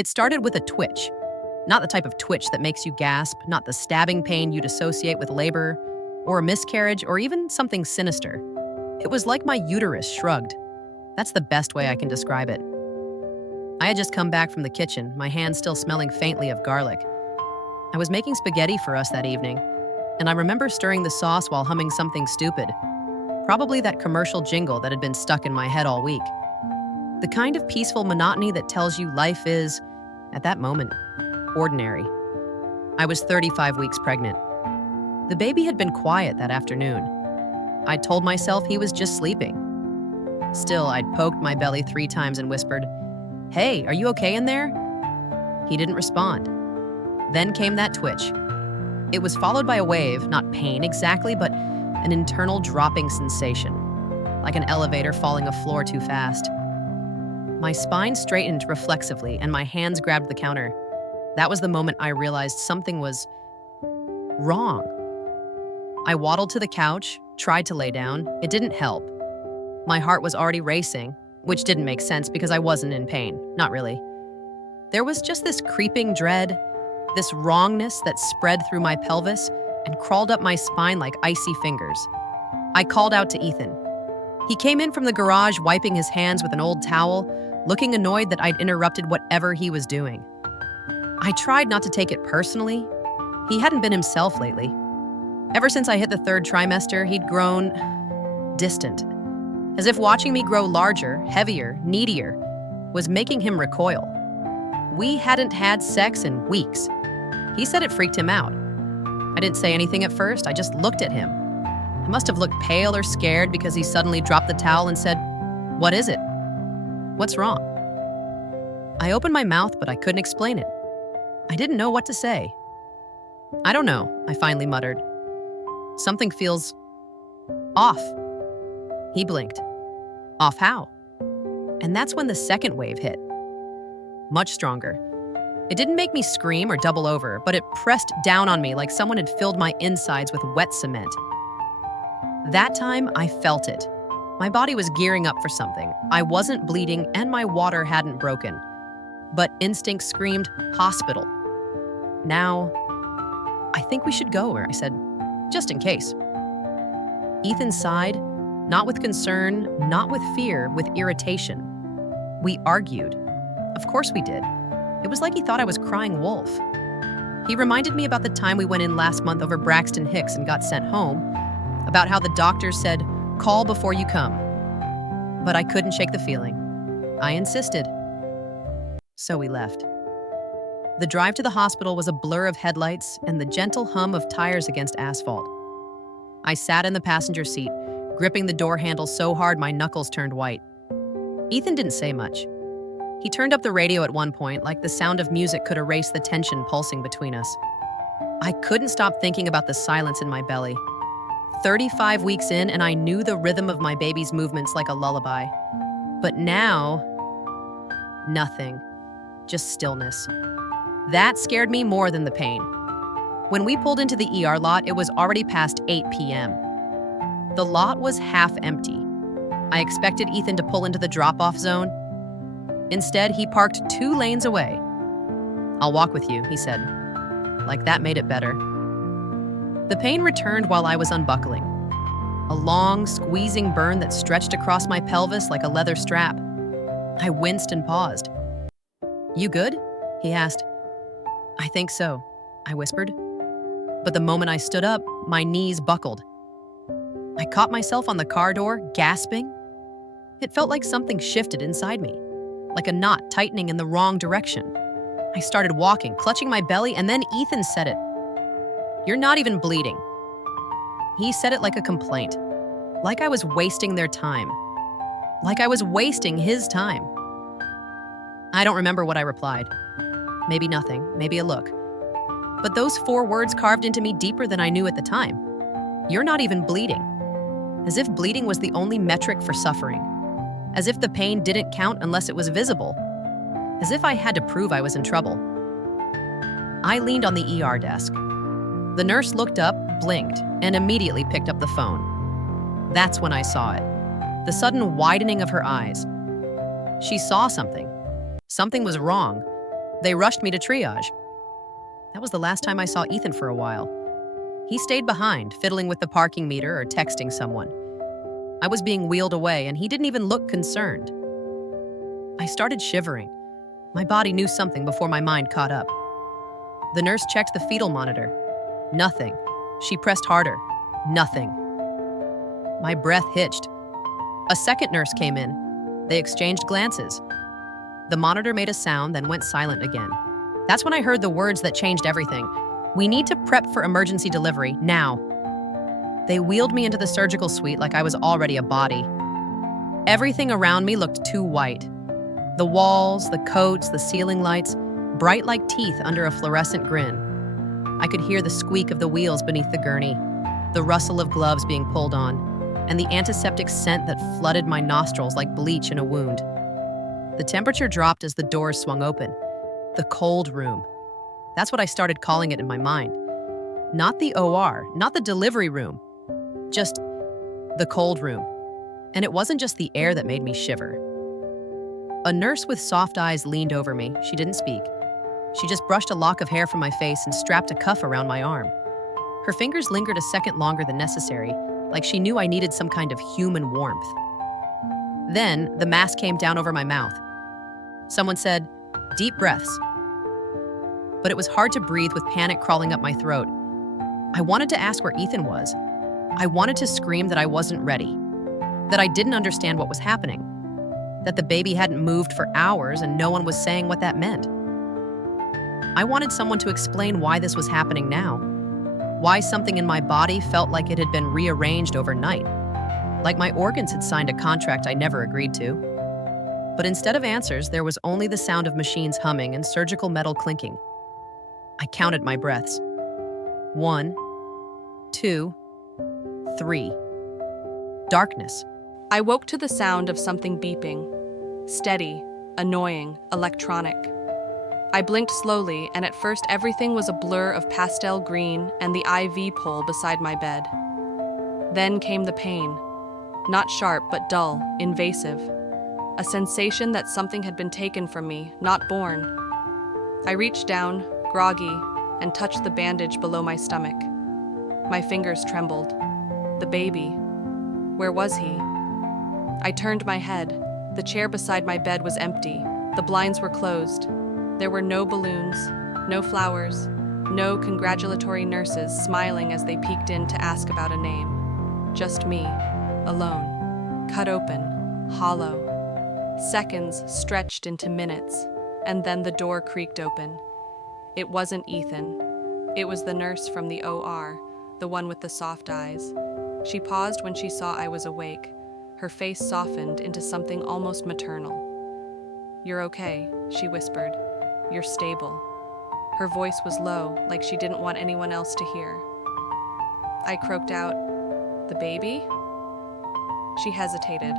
It started with a twitch. Not the type of twitch that makes you gasp, not the stabbing pain you'd associate with labor, or a miscarriage, or even something sinister. It was like my uterus shrugged. That's the best way I can describe it. I had just come back from the kitchen, my hands still smelling faintly of garlic. I was making spaghetti for us that evening, and I remember stirring the sauce while humming something stupid. Probably that commercial jingle that had been stuck in my head all week. The kind of peaceful monotony that tells you life is, at that moment, ordinary. I was 35 weeks pregnant. The baby had been quiet that afternoon. I told myself he was just sleeping. Still, I'd poked my belly 3 times and whispered, "Hey, are you okay in there?" He didn't respond. Then came that twitch. It was followed by a wave, not pain exactly, but an internal dropping sensation, like an elevator falling a floor too fast. My spine straightened reflexively and my hands grabbed the counter. That was the moment I realized something was wrong. I waddled to the couch, tried to lay down. It didn't help. My heart was already racing, which didn't make sense because I wasn't in pain. Not really. There was just this creeping dread, this wrongness that spread through my pelvis and crawled up my spine like icy fingers. I called out to Ethan. He came in from the garage, wiping his hands with an old towel, looking annoyed that I'd interrupted whatever he was doing. I tried not to take it personally. He hadn't been himself lately. Ever since I hit the 3rd trimester, he'd grown distant, as if watching me grow larger, heavier, needier was making him recoil. We hadn't had sex in weeks. He said it freaked him out. I didn't say anything at first, I just looked at him. I must have looked pale or scared because he suddenly dropped the towel and said, "What is it? What's wrong?" I opened my mouth, but I couldn't explain it. I didn't know what to say. "I don't know," I finally muttered. "Something feels off." He blinked. "Off how?" And that's when the second wave hit. Much stronger. It didn't make me scream or double over, but it pressed down on me like someone had filled my insides with wet cement. That time, I felt it. My body was gearing up for something. I wasn't bleeding and my water hadn't broken. But instinct screamed, "Hospital." Now, "I think we should go," I said, "just in case." Ethan sighed, not with concern, not with fear, with irritation. We argued. Of course we did. It was like he thought I was crying wolf. He reminded me about the time we went in last month over Braxton Hicks and got sent home, about how the doctor said, "Call before you come." But I couldn't shake the feeling. I insisted. So we left. The drive to the hospital was a blur of headlights and the gentle hum of tires against asphalt. I sat in the passenger seat, gripping the door handle so hard my knuckles turned white. Ethan didn't say much. He turned up the radio at one point, like the sound of music could erase the tension pulsing between us. I couldn't stop thinking about the silence in my belly. 35 weeks in, and I knew the rhythm of my baby's movements like a lullaby. But now, nothing. Just stillness. That scared me more than the pain. When we pulled into the ER lot, it was already past 8 p.m. The lot was half empty. I expected Ethan to pull into the drop-off zone. Instead, he parked 2 lanes away. "I'll walk with you," he said. Like that made it better. The pain returned while I was unbuckling. A long, squeezing burn that stretched across my pelvis like a leather strap. I winced and paused. "You good?" he asked. "I think so," I whispered. But the moment I stood up, my knees buckled. I caught myself on the car door, gasping. It felt like something shifted inside me, like a knot tightening in the wrong direction. I started walking, clutching my belly, and then Ethan said it. "You're not even bleeding." He said it like a complaint, like I was wasting their time, like I was wasting his time. I don't remember what I replied. Maybe nothing, maybe a look. But those 4 words carved into me deeper than I knew at the time. "You're not even bleeding." As if bleeding was the only metric for suffering. As if the pain didn't count unless it was visible. As if I had to prove I was in trouble. I leaned on the ER desk. The nurse looked up, blinked, and immediately picked up the phone. That's when I saw it. The sudden widening of her eyes. She saw something. Something was wrong. They rushed me to triage. That was the last time I saw Ethan for a while. He stayed behind, fiddling with the parking meter or texting someone. I was being wheeled away, and he didn't even look concerned. I started shivering. My body knew something before my mind caught up. The nurse checked the fetal monitor. Nothing. She pressed harder. Nothing. My breath hitched. A second nurse came in. They exchanged glances. The monitor made a sound, then went silent again. That's when I heard the words that changed everything. We need to prep for emergency delivery, now. They wheeled me into the surgical suite like I was already a body. Everything around me looked too white. The walls, the coats, the ceiling lights, bright like teeth under a fluorescent grin. I could hear the squeak of the wheels beneath the gurney, the rustle of gloves being pulled on, and the antiseptic scent that flooded my nostrils like bleach in a wound. The temperature dropped as the doors swung open. The cold room. That's what I started calling it in my mind. Not the OR, not the delivery room, just the cold room. And it wasn't just the air that made me shiver. A nurse with soft eyes leaned over me. She didn't speak. She just brushed a lock of hair from my face and strapped a cuff around my arm. Her fingers lingered a second longer than necessary, like she knew I needed some kind of human warmth. Then, the mask came down over my mouth. Someone said, "Deep breaths." But it was hard to breathe with panic crawling up my throat. I wanted to ask where Ethan was. I wanted to scream that I wasn't ready, that I didn't understand what was happening, that the baby hadn't moved for hours and no one was saying what that meant. I wanted someone to explain why this was happening now, why something in my body felt like it had been rearranged overnight, like my organs had signed a contract I never agreed to. But instead of answers, there was only the sound of machines humming and surgical metal clinking. I counted my breaths. 1, 2, 3. Darkness. I woke to the sound of something beeping. Steady, annoying, electronic. I blinked slowly, and at first everything was a blur of pastel green and the IV pole beside my bed. Then came the pain. Not sharp, but dull, invasive. A sensation that something had been taken from me, not born. I reached down, groggy, and touched the bandage below my stomach. My fingers trembled. The baby. Where was he? I turned my head. The chair beside my bed was empty. The blinds were closed. There were no balloons, no flowers, no congratulatory nurses smiling as they peeked in to ask about a name. Just me, alone, cut open, hollow. Seconds stretched into minutes, and then the door creaked open. It wasn't Ethan. It was the nurse from the OR, the one with the soft eyes. She paused when she saw I was awake. Her face softened into something almost maternal. "You're okay," she whispered. "You're stable." Her voice was low, like she didn't want anyone else to hear. I croaked out, "The baby?" She hesitated.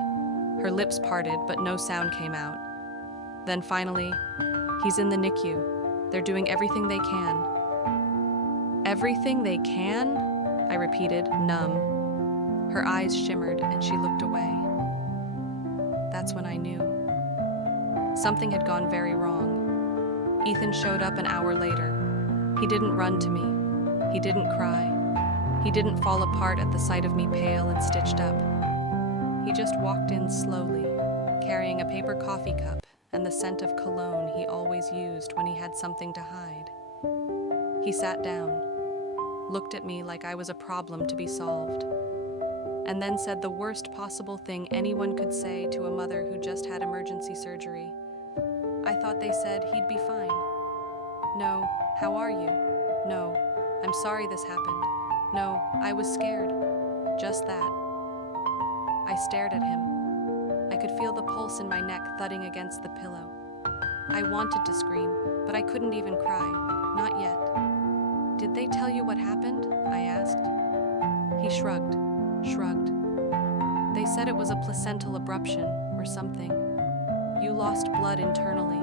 Her lips parted, but no sound came out. Then finally, "He's in the NICU. They're doing everything they can." "Everything they can?" I repeated, numb. Her eyes shimmered, and she looked away. That's when I knew. Something had gone very wrong. Ethan showed up an hour later. He didn't run to me. He didn't cry. He didn't fall apart at the sight of me pale and stitched up. He just walked in slowly, carrying a paper coffee cup and the scent of cologne he always used when he had something to hide. He sat down, looked at me like I was a problem to be solved, and then said the worst possible thing anyone could say to a mother who just had emergency surgery. "I thought they said he'd be fine." "No, how are you?" "No, I'm sorry this happened." "No, I was scared." Just that. I stared at him. I could feel the pulse in my neck thudding against the pillow. I wanted to scream, but I couldn't even cry. Not yet. "Did they tell you what happened?" I asked. He shrugged. "They said it was a placental abruption, or something. You lost blood internally.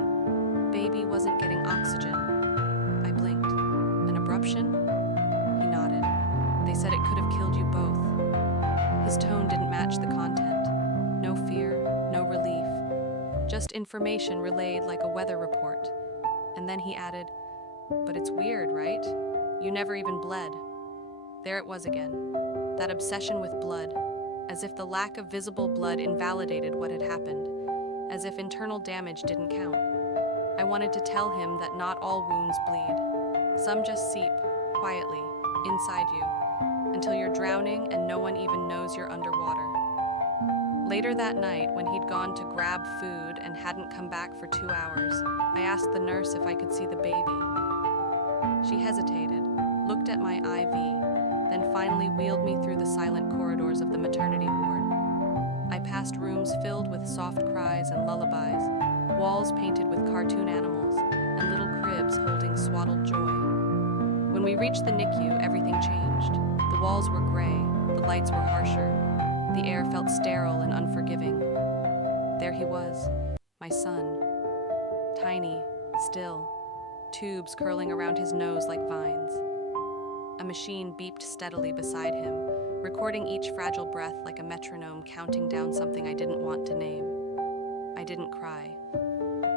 Baby wasn't getting oxygen." I blinked. "An abruption?" He nodded. "They said it could have killed you both." His tone didn't match the content. No fear, no relief. Just information relayed like a weather report. And and then he added, "But it's weird, right? You never even bled." There it was again, that obsession with blood, as if the lack of visible blood invalidated what had happened, as if internal damage didn't count. I wanted to tell him that not all wounds bleed. Some just seep, quietly, inside you, until you're drowning and no one even knows you're underwater. Later that night, when he'd gone to grab food and hadn't come back for 2 hours, I asked the nurse if I could see the baby. She hesitated, looked at my IV, then finally wheeled me through the silent corridors of the maternity ward. I passed rooms filled with soft cries and lullabies, walls painted with cartoon animals, and little cribs holding swaddled joy. When we reached the NICU, everything changed. The walls were gray, the lights were harsher, the air felt sterile and unforgiving. There he was, my son. Tiny, still, tubes curling around his nose like vines. A machine beeped steadily beside him, recording each fragile breath like a metronome counting down something I didn't want to name. I didn't cry.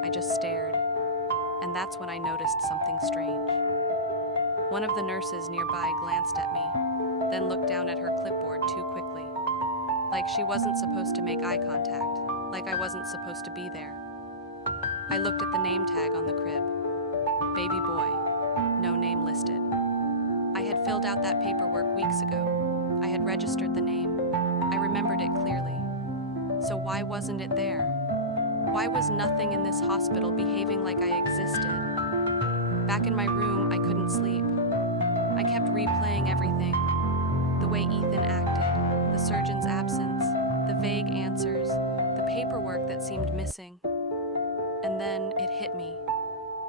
I just stared. And that's when I noticed something strange. One of the nurses nearby glanced at me, then looked down at her clipboard too quickly. Like she wasn't supposed to make eye contact, like I wasn't supposed to be there. I looked at the name tag on the crib. Baby boy, no name listed. I had filled out that paperwork weeks ago. I had registered the name. I remembered it clearly. So why wasn't it there? Why was nothing in this hospital behaving like I existed? Back in my room, I couldn't sleep. I kept replaying everything. The way Ethan acted, the surgeon's absence, the vague answers, the paperwork that seemed missing. And then it hit me.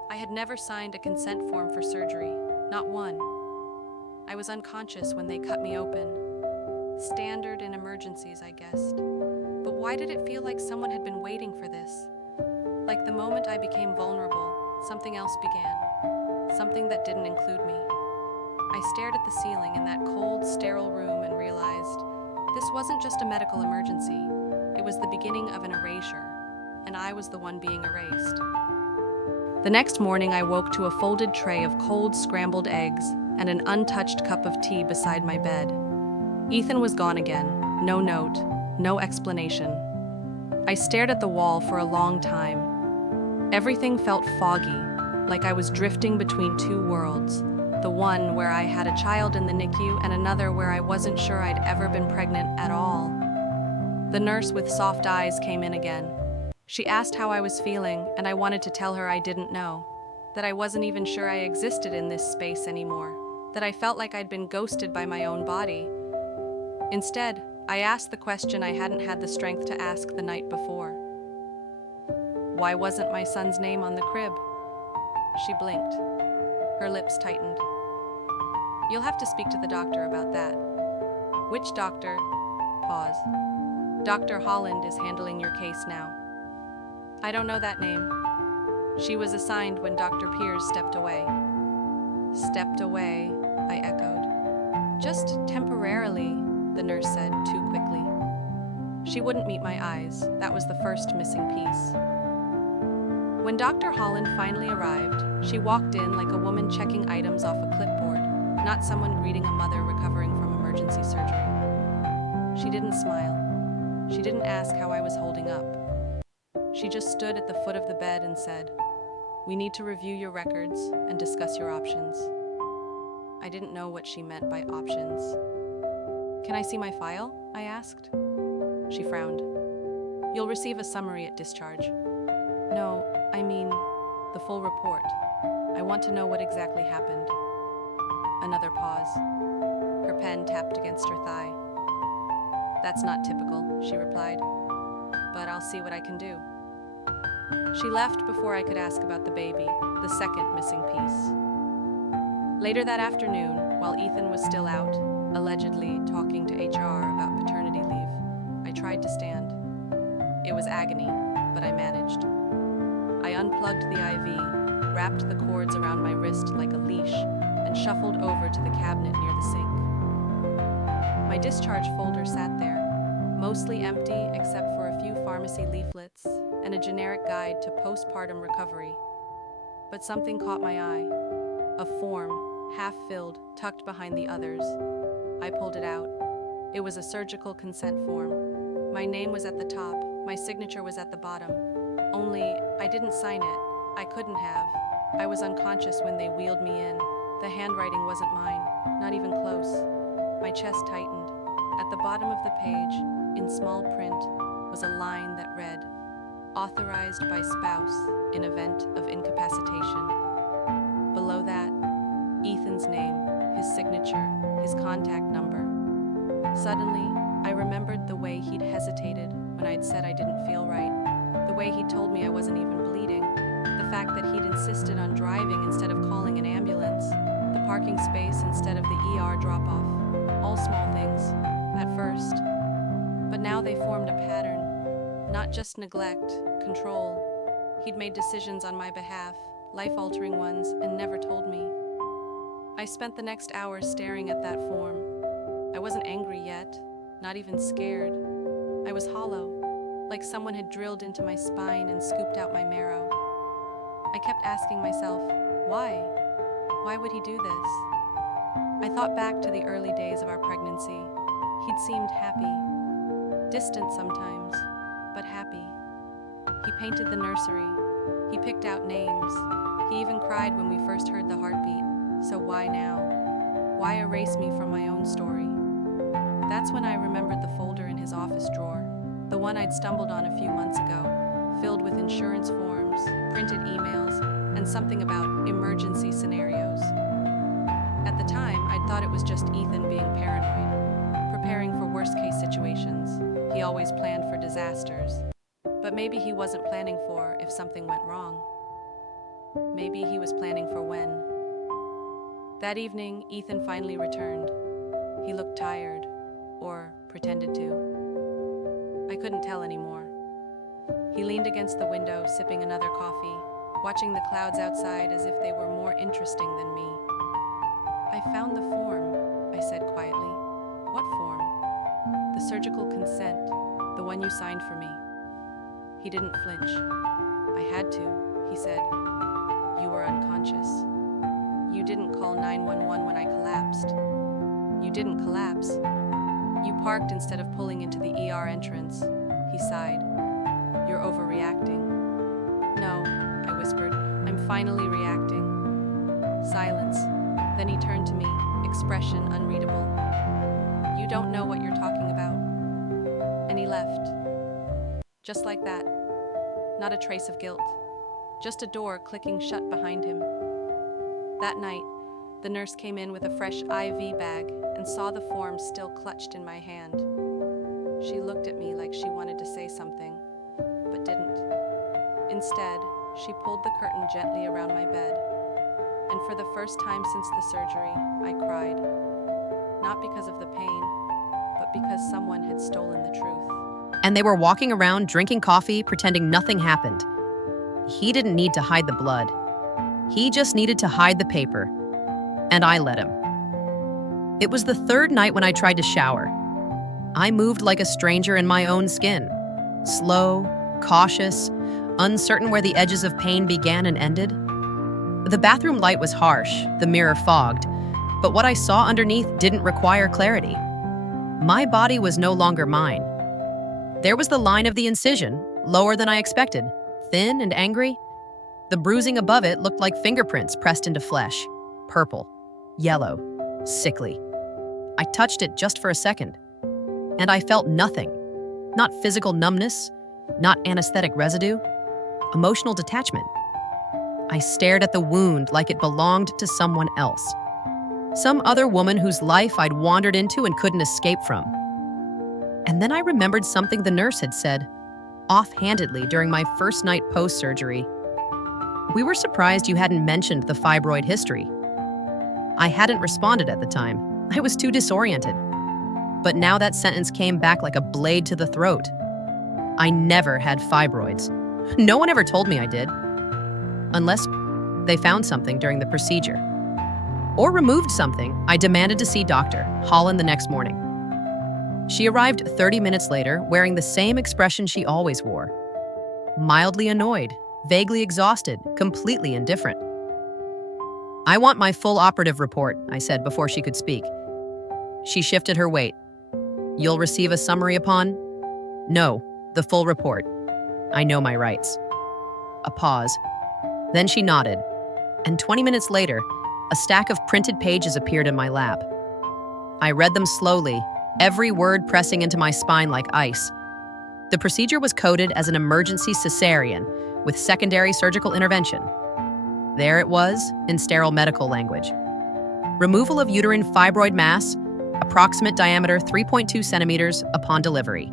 I had never signed a consent form for surgery, not one. I was unconscious when they cut me open. Standard in emergencies, I guessed. But why did it feel like someone had been waiting for this? Like the moment I became vulnerable, something else began. Something that didn't include me. I stared at the ceiling in that cold, sterile room and realized this wasn't just a medical emergency. It was the beginning of an erasure, and I was the one being erased. The next morning, I woke to a folded tray of cold, scrambled eggs and an untouched cup of tea beside my bed. Ethan was gone again. No note, no explanation. I stared at the wall for a long time. Everything felt foggy, like I was drifting between two worlds. The one where I had a child in the NICU and another where I wasn't sure I'd ever been pregnant at all. The nurse with soft eyes came in again. She asked how I was feeling, and I wanted to tell her I didn't know, that I wasn't even sure I existed in this space anymore, that I felt like I'd been ghosted by my own body. Instead, I asked the question I hadn't had the strength to ask the night before. Why wasn't my son's name on the crib? She blinked. Her lips tightened. You'll have to speak to the doctor about that. Which doctor? Pause. Dr. Holland is handling your case now. I don't know that name. She was assigned when Dr. Piers stepped away. Stepped away, I echoed. Just temporarily, the nurse said too quickly. She wouldn't meet my eyes. That was the first missing piece. When Dr. Holland finally arrived, she walked in like a woman checking items off a clipboard, not someone greeting a mother recovering from emergency surgery. She didn't smile. She didn't ask how I was holding up. She just stood at the foot of the bed and said, "We need to review your records and discuss your options." I didn't know what she meant by options. "Can I see my file?" I asked. She frowned. "You'll receive a summary at discharge." "No, I mean, the full report. I want to know what exactly happened." Another pause. Her pen tapped against her thigh. "That's not typical," she replied, "but I'll see what I can do." She left before I could ask about the baby, the second missing piece. Later that afternoon, while Ethan was still out, allegedly talking to HR about paternity leave, I tried to stand. It was agony, but I managed. I unplugged the IV, wrapped the cords around my wrist like a leash, and shuffled over to the cabinet near the sink. My discharge folder sat there, mostly empty except for a few pharmacy leaflets and a generic guide to postpartum recovery. but something caught my eye. A form, half-filled, tucked behind the others. I pulled it out. It was a surgical consent form. My name was at the top, my signature was at the bottom. Only, I didn't sign it. I couldn't have. I was unconscious when they wheeled me in. The handwriting wasn't mine, not even close. My chest tightened. At the bottom of the page, in small print, was a line that read, "Authorized by spouse in event of incapacitation." Below that, Ethan's name, his signature, his contact number. Suddenly, I remembered the way he'd hesitated when I'd said I didn't feel right, the way he told me I wasn't even bleeding, the fact that he'd insisted on driving instead of calling an ambulance, the parking space instead of the ER drop-off. All small things, at first. But now they formed a pattern, not just neglect, control. He'd made decisions on my behalf, life-altering ones, and never told me. I spent the next hours staring at that form. I wasn't angry yet, not even scared. I was hollow, like someone had drilled into my spine and scooped out my marrow. I kept asking myself, why? Why would he do this? I thought back to the early days of our pregnancy. He'd seemed happy, distant sometimes, but happy. He painted the nursery. He picked out names. He even cried when we first heard the heartbeat. So why now? Why erase me from my own story? That's when I remembered the folder in his office drawer, the one I'd stumbled on a few months ago, filled with insurance forms, printed emails, and something about emergency scenarios. At the time, I'd thought it was just Ethan being paranoid, preparing for worst-case situations. He always planned for disasters. But maybe he wasn't planning for if something went wrong. Maybe he was planning for when. That evening, Ethan finally returned. He looked tired, or pretended to. I couldn't tell anymore. He leaned against the window, sipping another coffee, watching the clouds outside as if they were more interesting than me. "I found the form," I said quietly. "What form?" "The surgical consent, the one you signed for me." He didn't flinch. "I had to," he said. "You were unconscious. You didn't call 911 when I collapsed." "You didn't collapse. You parked instead of pulling into the ER entrance." He sighed. "You're overreacting." "No," I whispered. "I'm finally reacting." Silence. Then he turned to me, expression unreadable. "You don't know what you're talking about." And he left. Just like that. Not a trace of guilt. Just a door clicking shut behind him. That night, the nurse came in with a fresh IV bag and saw the form still clutched in my hand. She looked at me like she wanted to say something, but didn't. Instead, she pulled the curtain gently around my bed. And for the first time since the surgery, I cried. Not because of the pain, but because someone had stolen the truth. And they were walking around drinking coffee, pretending nothing happened. He didn't need to hide the blood. He just needed to hide the paper. And I let him. It was the third night when I tried to shower. I moved like a stranger in my own skin. Slow, cautious, uncertain where the edges of pain began and ended. The bathroom light was harsh, the mirror fogged, but what I saw underneath didn't require clarity. My body was no longer mine. There was the line of the incision, lower than I expected, thin and angry. The bruising above it looked like fingerprints pressed into flesh, purple, yellow, sickly. I touched it just for a second, and I felt nothing. Not physical numbness, not anesthetic residue, emotional detachment. I stared at the wound like it belonged to someone else. Some other woman whose life I'd wandered into and couldn't escape from. And then I remembered something the nurse had said, offhandedly during my first night post-surgery. "We were surprised you hadn't mentioned the fibroid history." I hadn't responded at the time. I was too disoriented. But now that sentence came back like a blade to the throat. I never had fibroids. No one ever told me I did. Unless they found something during the procedure. Or removed something, I demanded to see Dr. Holland the next morning. She arrived 30 minutes later, wearing the same expression she always wore. Mildly annoyed, vaguely exhausted, completely indifferent. "I want my full operative report," I said before she could speak. She shifted her weight. "You'll receive a summary upon?" "No, the full report. I know my rights." A pause. Then she nodded, and 20 minutes later, a stack of printed pages appeared in my lap. I read them slowly, every word pressing into my spine like ice. The procedure was coded as an emergency cesarean with secondary surgical intervention. There it was, in sterile medical language. Removal of uterine fibroid mass, approximate diameter 3.2 centimeters upon delivery.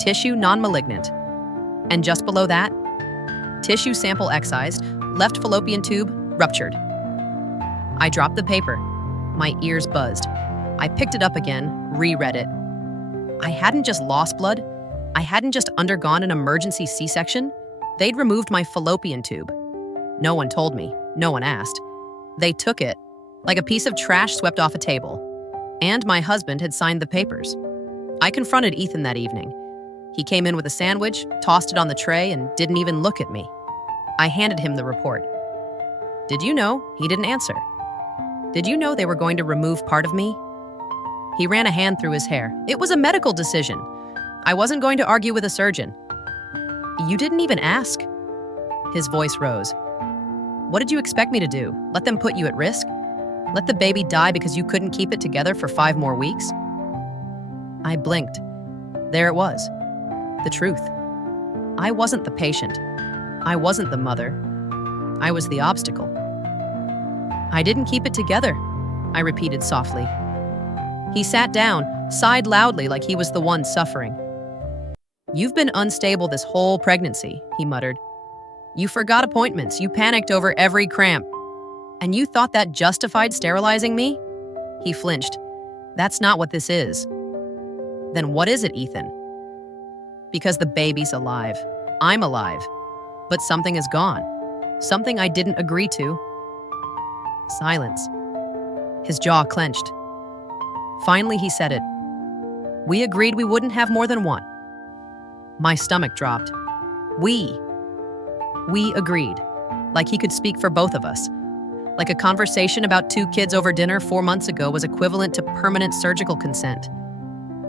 Tissue non-malignant. And just below that, tissue sample excised, left fallopian tube ruptured. I dropped the paper. My ears buzzed. I picked it up again, reread it. I hadn't just lost blood. I hadn't just undergone an emergency C-section. They'd removed my fallopian tube. No one told me. No one asked. They took it, like a piece of trash swept off a table. And my husband had signed the papers. I confronted Ethan that evening. He came in with a sandwich, tossed it on the tray, and didn't even look at me. I handed him the report. "Did you know?" He didn't answer. "Did you know they were going to remove part of me?" He ran a hand through his hair. "It was a medical decision. I wasn't going to argue with a surgeon." "You didn't even ask?" His voice rose. "What did you expect me to do? Let them put you at risk? Let the baby die because you couldn't keep it together for 5 more weeks?" I blinked. There it was. The truth. I wasn't the patient. I wasn't the mother. I was the obstacle. "I didn't keep it together," I repeated softly. He sat down, sighed loudly like he was the one suffering. "You've been unstable this whole pregnancy," he muttered. "You forgot appointments, you panicked over every cramp. And you thought that justified sterilizing me?" He flinched. "That's not what this is." "Then what is it, Ethan?" "Because the baby's alive. I'm alive. But something is gone. Something I didn't agree to." Silence. His jaw clenched. Finally, he said it. "We agreed we wouldn't have more than one." My stomach dropped. We agreed. Like he could speak for both of us. Like a conversation about 2 kids over dinner 4 months ago was equivalent to permanent surgical consent.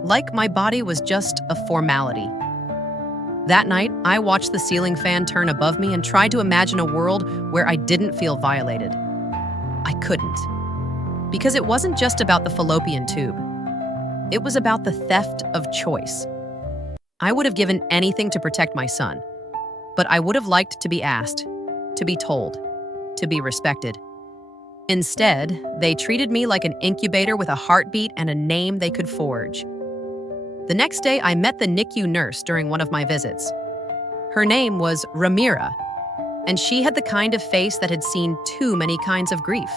Like my body was just a formality. That night, I watched the ceiling fan turn above me and tried to imagine a world where I didn't feel violated. I couldn't. Because it wasn't just about the fallopian tube. It was about the theft of choice. I would have given anything to protect my son, but I would have liked to be asked, to be told, to be respected. Instead, they treated me like an incubator with a heartbeat and a name they could forge. The next day, I met the NICU nurse during one of my visits. Her name was Ramira, and she had the kind of face that had seen too many kinds of grief.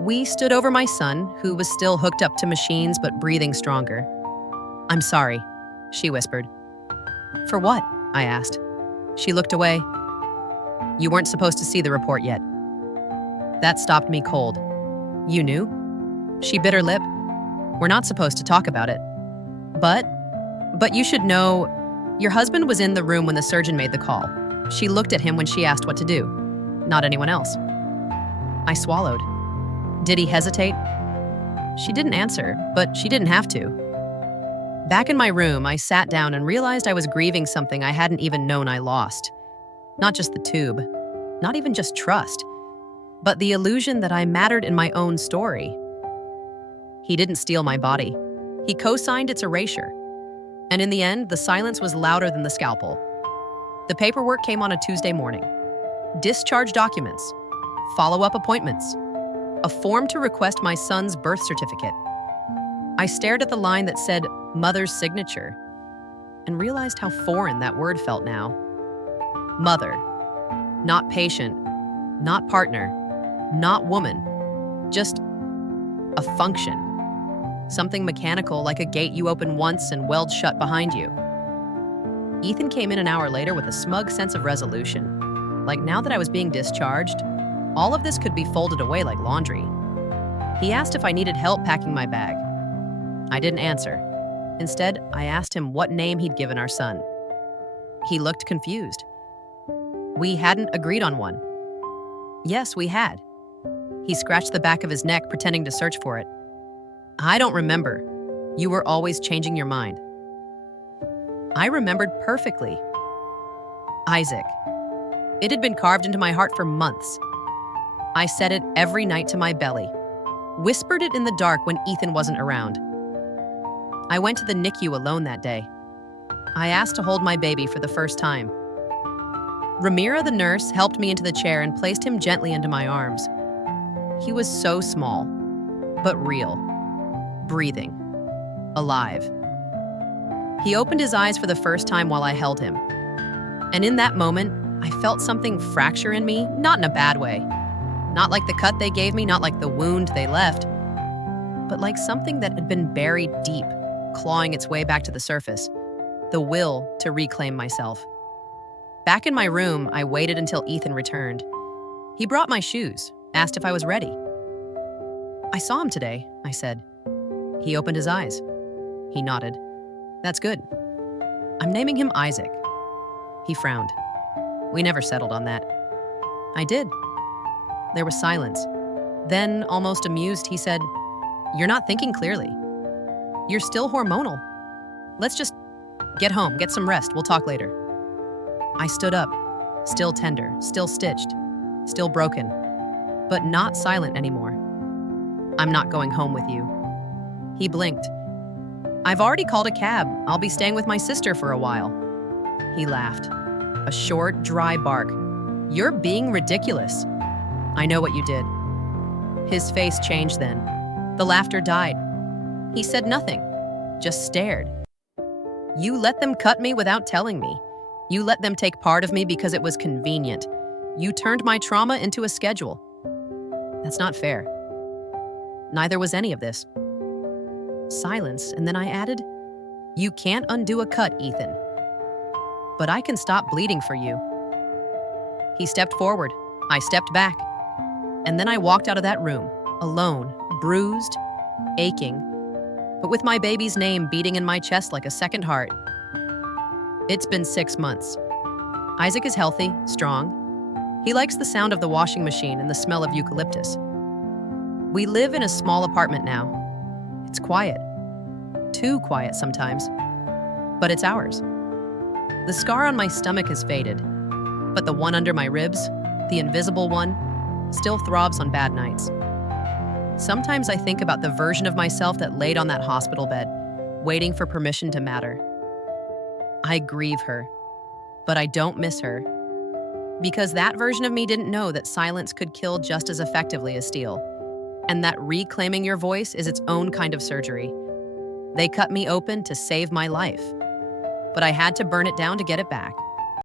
We stood over my son, who was still hooked up to machines but breathing stronger. "I'm sorry," she whispered. "For what?" I asked. She looked away. "You weren't supposed to see the report yet." That stopped me cold. "You knew?" She bit her lip. "We're not supposed to talk about it. But you should know, your husband was in the room when the surgeon made the call." She looked at him when she asked what to do. Not anyone else. I swallowed. Did he hesitate? She didn't answer, but she didn't have to. Back in my room, I sat down and realized I was grieving something I hadn't even known I lost. Not just the tube, not even just trust, but the illusion that I mattered in my own story. He didn't steal my body. He co-signed its erasure. And in the end, the silence was louder than the scalpel. The paperwork came on a Tuesday morning. Discharge documents, follow-up appointments, a form to request my son's birth certificate. I stared at the line that said mother's signature and realized how foreign that word felt now. Mother, not patient, not partner, not woman, just a function. Something mechanical like a gate you open once and weld shut behind you. Ethan came in an hour later with a smug sense of resolution. Like now that I was being discharged, all of this could be folded away like laundry. He asked if I needed help packing my bag. I didn't answer. Instead, I asked him what name he'd given our son. He looked confused. We hadn't agreed on one. Yes, we had. He scratched the back of his neck, pretending to search for it. I don't remember. You were always changing your mind. I remembered perfectly. Isaac. It had been carved into my heart for months. I said it every night to my belly, whispered it in the dark when Ethan wasn't around. I went to the NICU alone that day. I asked to hold my baby for the first time. Ramira, the nurse, helped me into the chair and placed him gently into my arms. He was so small, but real, breathing, alive. He opened his eyes for the first time while I held him. And in that moment, I felt something fracture in me, not in a bad way. Not like the cut they gave me, not like the wound they left, but like something that had been buried deep, clawing its way back to the surface. The will to reclaim myself. Back in my room, I waited until Ethan returned. He brought my shoes, asked if I was ready. I saw him today, I said. He opened his eyes. He nodded. That's good. I'm naming him Isaac. He frowned. We never settled on that. I did. There was silence. Then, almost amused, he said, You're not thinking clearly. You're still hormonal. Let's just get home, get some rest. We'll talk later. I stood up, still tender, still stitched, still broken, but not silent anymore. I'm not going home with you. He blinked. I've already called a cab. I'll be staying with my sister for a while. He laughed. A short, dry bark. You're being ridiculous. I know what you did. His face changed then. The laughter died. He said nothing, just stared. You let them cut me without telling me. You let them take part of me because it was convenient. You turned my trauma into a schedule. That's not fair. Neither was any of this. Silence, and then I added, You can't undo a cut, Ethan. But I can stop bleeding for you. He stepped forward. I stepped back. And then I walked out of that room, alone, bruised, aching, but with my baby's name beating in my chest like a second heart. It's been 6 months. Isaac is healthy, strong. He likes the sound of the washing machine and the smell of eucalyptus. We live in a small apartment now. It's quiet. Too quiet sometimes. But it's ours. The scar on my stomach has faded, but the one under my ribs, the invisible one, still throbs on bad nights. Sometimes I think about the version of myself that laid on that hospital bed, waiting for permission to matter. I grieve her, but I don't miss her. Because that version of me didn't know that silence could kill just as effectively as steel, and that reclaiming your voice is its own kind of surgery. They cut me open to save my life, but I had to burn it down to get it back.